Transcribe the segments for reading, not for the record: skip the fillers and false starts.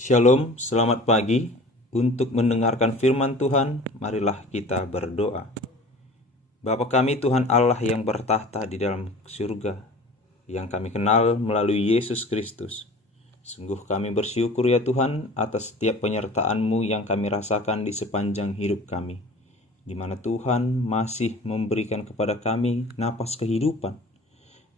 Shalom, selamat pagi. Untuk mendengarkan firman Tuhan, marilah kita berdoa. Bapa kami Tuhan Allah yang bertahta di dalam surga, yang kami kenal melalui Yesus Kristus. Sungguh kami bersyukur ya Tuhan atas setiap penyertaan-Mu yang kami rasakan di sepanjang hidup kami, di mana Tuhan masih memberikan kepada kami napas kehidupan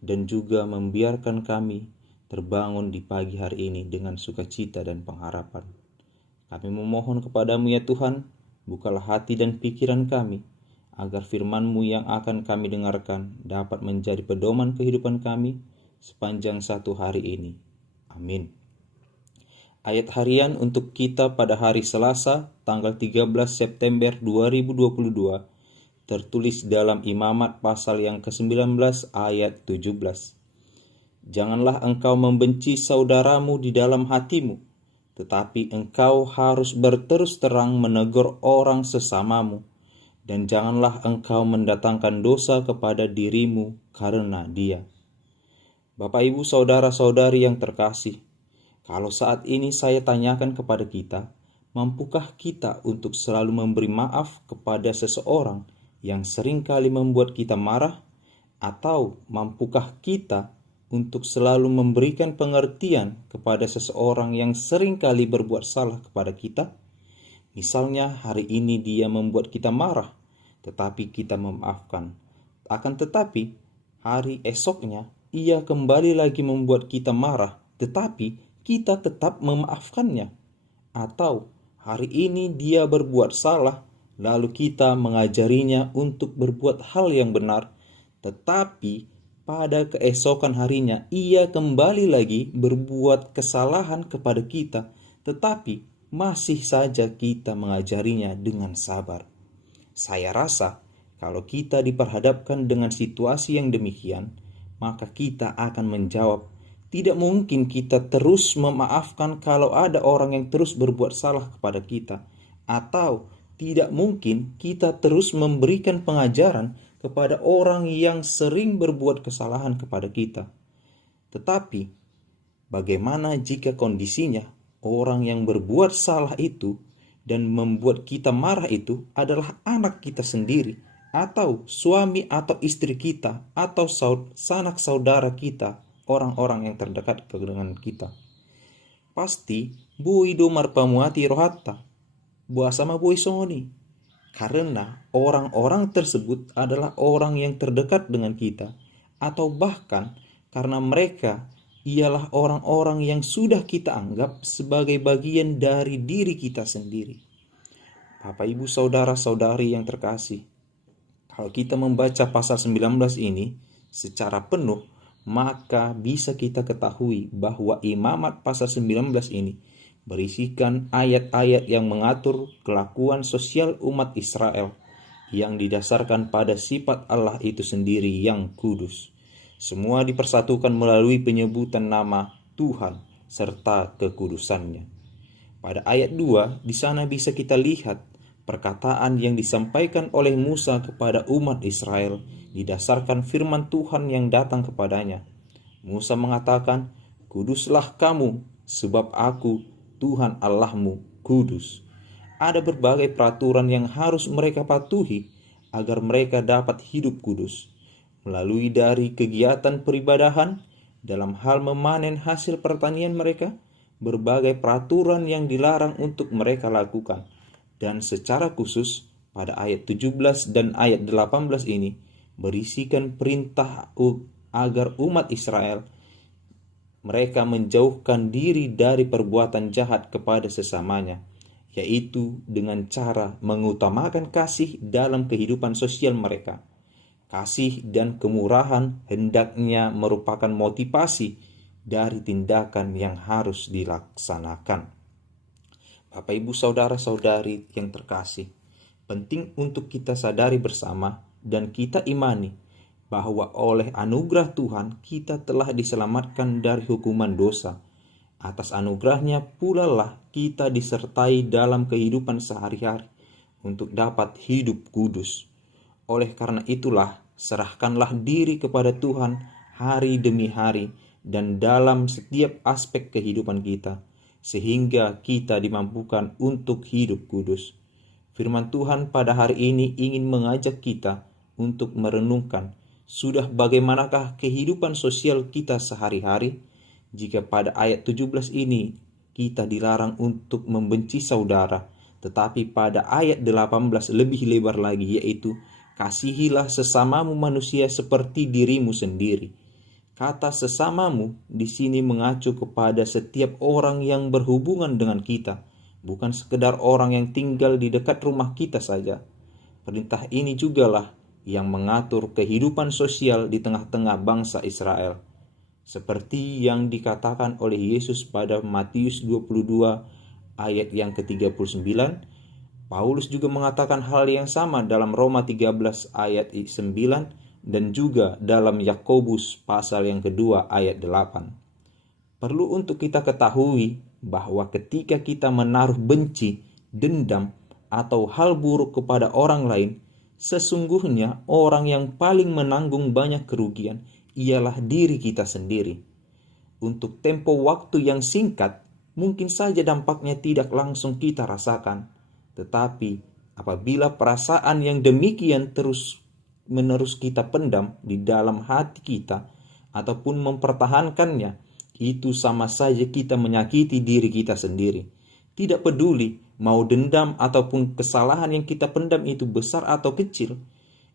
dan juga membiarkan kami terbangun di pagi hari ini dengan sukacita dan pengharapan. Kami memohon kepadamu ya Tuhan, bukalah hati dan pikiran kami, agar firman-Mu yang akan kami dengarkan dapat menjadi pedoman kehidupan kami sepanjang satu hari ini. Amin. Ayat harian untuk kita pada hari Selasa, tanggal 13 September 2022, tertulis dalam Imamat pasal yang ke-19 ayat 17. Janganlah engkau membenci saudaramu di dalam hatimu, tetapi engkau harus berterus terang menegur orang sesamamu, dan janganlah engkau mendatangkan dosa kepada dirimu karena dia. Bapak, Ibu, saudara-saudari yang terkasih, kalau saat ini saya tanyakan kepada kita, mampukah kita untuk selalu memberi maaf kepada seseorang yang seringkali membuat kita marah? Atau mampukah kita untuk selalu memberikan pengertian kepada seseorang yang seringkali berbuat salah kepada kita? Misalnya hari ini dia membuat kita marah, tetapi kita memaafkan. Akan tetapi hari esoknya ia kembali lagi membuat kita marah, tetapi kita tetap memaafkannya. Atau hari ini dia berbuat salah, lalu kita mengajarinya untuk berbuat hal yang benar, tetapi pada keesokan harinya ia kembali lagi berbuat kesalahan kepada kita, tetapi masih saja kita mengajarinya dengan sabar. Saya rasa kalau kita diperhadapkan dengan situasi yang demikian, maka kita akan menjawab, tidak mungkin kita terus memaafkan kalau ada orang yang terus berbuat salah kepada kita, atau tidak mungkin kita terus memberikan pengajaran kepada orang yang sering berbuat kesalahan kepada kita. Tetapi, bagaimana jika kondisinya orang yang berbuat salah itu dan membuat kita marah itu adalah anak kita sendiri, atau suami atau istri kita, atau sanak saudara kita, orang-orang yang terdekat dengan kita? Pasti bui domar pamuati rohatta, buah sama bui soni. Karena orang-orang tersebut adalah orang yang terdekat dengan kita, atau bahkan karena mereka ialah orang-orang yang sudah kita anggap sebagai bagian dari diri kita sendiri. Bapak, Ibu, saudara-saudari yang terkasih, kalau kita membaca pasal 19 ini secara penuh, maka bisa kita ketahui bahwa Imamat pasal 19 ini berisikan ayat-ayat yang mengatur kelakuan sosial umat Israel yang didasarkan pada sifat Allah itu sendiri yang kudus. Semua dipersatukan melalui penyebutan nama Tuhan serta kekudusannya. Pada ayat 2, di sana bisa kita lihat perkataan yang disampaikan oleh Musa kepada umat Israel didasarkan firman Tuhan yang datang kepadanya. Musa mengatakan, "Kuduslah kamu, sebab aku Tuhan Allahmu kudus." Ada berbagai peraturan yang harus mereka patuhi agar mereka dapat hidup kudus. Melalui dari kegiatan peribadahan, dalam hal memanen hasil pertanian mereka, berbagai peraturan yang dilarang untuk mereka lakukan. Dan secara khusus pada ayat 17 dan ayat 18 ini berisikan perintah agar umat Israel mereka menjauhkan diri dari perbuatan jahat kepada sesamanya, yaitu dengan cara mengutamakan kasih dalam kehidupan sosial mereka. Kasih dan kemurahan hendaknya merupakan motivasi dari tindakan yang harus dilaksanakan. Bapak, Ibu, saudara-saudari yang terkasih, penting untuk kita sadari bersama dan kita imani bahwa oleh anugerah Tuhan kita telah diselamatkan dari hukuman dosa. Atas anugerahnya pula lah kita disertai dalam kehidupan sehari-hari untuk dapat hidup kudus. Oleh karena itulah, serahkanlah diri kepada Tuhan hari demi hari dan dalam setiap aspek kehidupan kita. sehingga kita dimampukan untuk hidup kudus. Firman Tuhan pada hari ini ingin mengajak kita untuk merenungkan, sudah bagaimanakah kehidupan sosial kita sehari-hari? Jika pada ayat 17 ini kita dilarang untuk membenci saudara, tetapi pada ayat 18 lebih lebar lagi, yaitu kasihilah sesamamu manusia seperti dirimu sendiri. Kata sesamamu di sini mengacu kepada setiap orang yang berhubungan dengan kita, bukan sekedar orang yang tinggal di dekat rumah kita saja. Perintah ini jugalah yang mengatur kehidupan sosial di tengah-tengah bangsa Israel. Seperti yang dikatakan oleh Yesus pada Matius 22 ayat yang ke-39, Paulus juga mengatakan hal yang sama dalam Roma 13 ayat 9 dan juga dalam Yakobus pasal yang kedua ayat 8. Perlu untuk kita ketahui bahwa ketika kita menaruh benci, dendam, atau hal buruk kepada orang lain, sesungguhnya orang yang paling menanggung banyak kerugian ialah diri kita sendiri. Untuk tempo waktu yang singkat, mungkin saja dampaknya tidak langsung kita rasakan. Tetapi apabila perasaan yang demikian terus-menerus kita pendam di dalam hati kita ataupun mempertahankannya, itu sama saja kita menyakiti diri kita sendiri. Tidak peduli mau dendam ataupun kesalahan yang kita pendam itu besar atau kecil,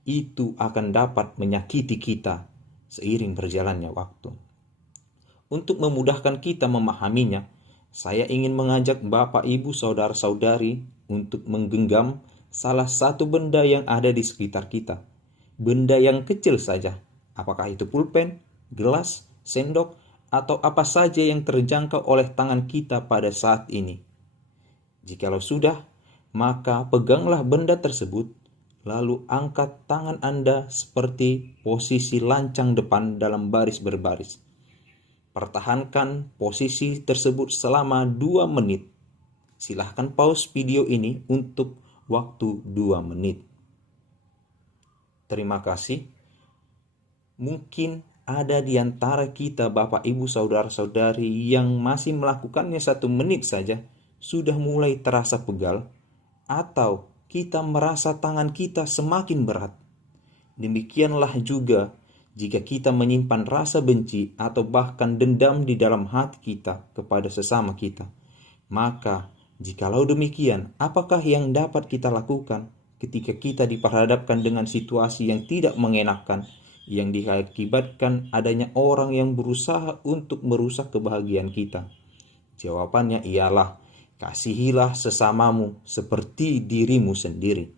itu akan dapat menyakiti kita seiring berjalannya waktu. Untuk memudahkan kita memahaminya, saya ingin mengajak Bapak, Ibu, Saudara-saudari untuk menggenggam salah satu benda yang ada di sekitar kita. Benda yang kecil saja, apakah itu pulpen, gelas, sendok, atau apa saja yang terjangkau oleh tangan kita pada saat ini. Jikalau sudah, maka peganglah benda tersebut, lalu angkat tangan Anda seperti posisi lancang depan dalam baris berbaris. Pertahankan posisi tersebut selama 2 menit. Silahkan pause video ini untuk waktu 2 menit. Terima kasih. Mungkin ada di antara kita Bapak, Ibu, Saudara-saudari yang masih melakukannya 1 menit saja sudah mulai terasa pegal, atau kita merasa tangan kita semakin berat. Demikianlah juga jika kita menyimpan rasa benci atau bahkan dendam di dalam hati kita kepada sesama kita. Maka, jikalau demikian, apakah yang dapat kita lakukan ketika kita diperhadapkan dengan situasi yang tidak mengenakan, yang diakibatkan adanya orang yang berusaha untuk merusak kebahagiaan kita? Jawabannya ialah, kasihilah sesamamu seperti dirimu sendiri.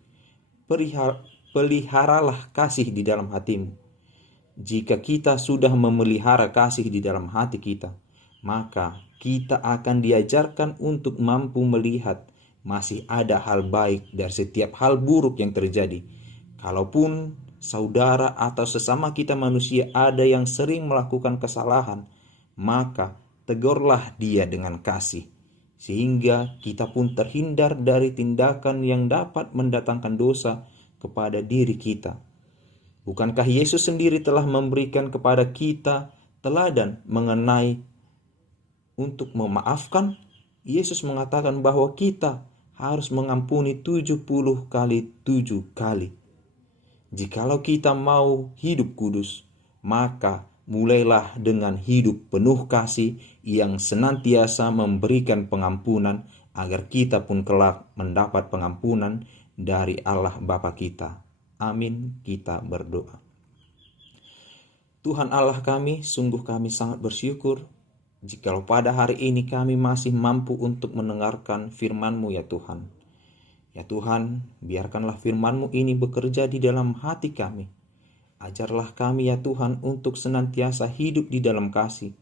Peliharalah kasih di dalam hatimu. Jika kita sudah memelihara kasih di dalam hati kita, maka kita akan diajarkan untuk mampu melihat masih ada hal baik dari setiap hal buruk yang terjadi. Kalaupun saudara atau sesama kita manusia ada yang sering melakukan kesalahan, maka tegurlah dia dengan kasih, sehingga kita pun terhindar dari tindakan yang dapat mendatangkan dosa kepada diri kita. Bukankah Yesus sendiri telah memberikan kepada kita teladan mengenai untuk memaafkan? Yesus mengatakan bahwa kita harus mengampuni 70 kali 7 kali. Jikalau kita mau hidup kudus, maka mulailah dengan hidup penuh kasih yang senantiasa memberikan pengampunan, agar kita pun kelak mendapat pengampunan dari Allah Bapa kita. Amin. Kita berdoa. Tuhan Allah kami, sungguh kami sangat bersyukur jikalau pada hari ini kami masih mampu untuk mendengarkan firman-Mu ya Tuhan. Ya Tuhan, biarkanlah firman-Mu ini bekerja di dalam hati kami. Ajarlah kami ya Tuhan untuk senantiasa hidup di dalam kasih,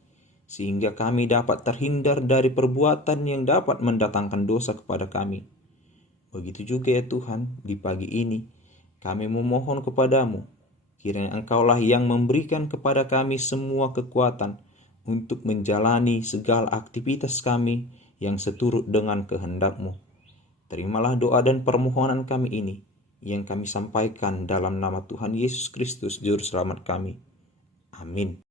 sehingga kami dapat terhindar dari perbuatan yang dapat mendatangkan dosa kepada kami. Begitu juga ya Tuhan, di pagi ini kami memohon kepadamu, kiranya Engkaulah yang memberikan kepada kami semua kekuatan untuk menjalani segala aktivitas kami yang seturut dengan kehendak-Mu. Terimalah doa dan permohonan kami ini yang kami sampaikan dalam nama Tuhan Yesus Kristus Juru Selamat kami. Amin.